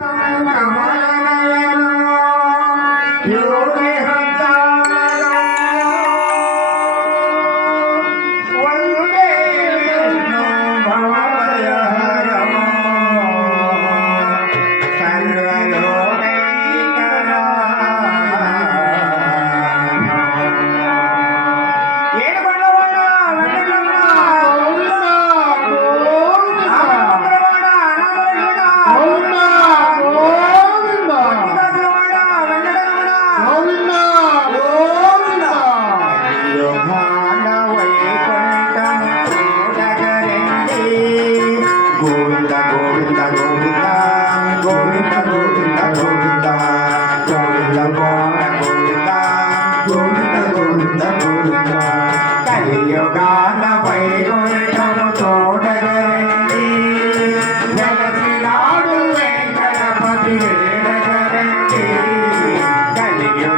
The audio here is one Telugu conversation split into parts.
আমার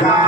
God.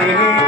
You.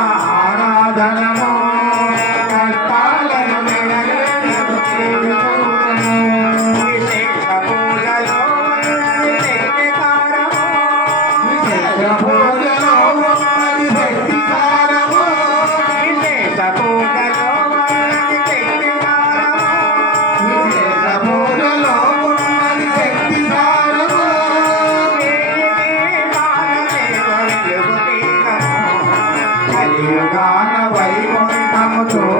ఆరాధనము? I'll go.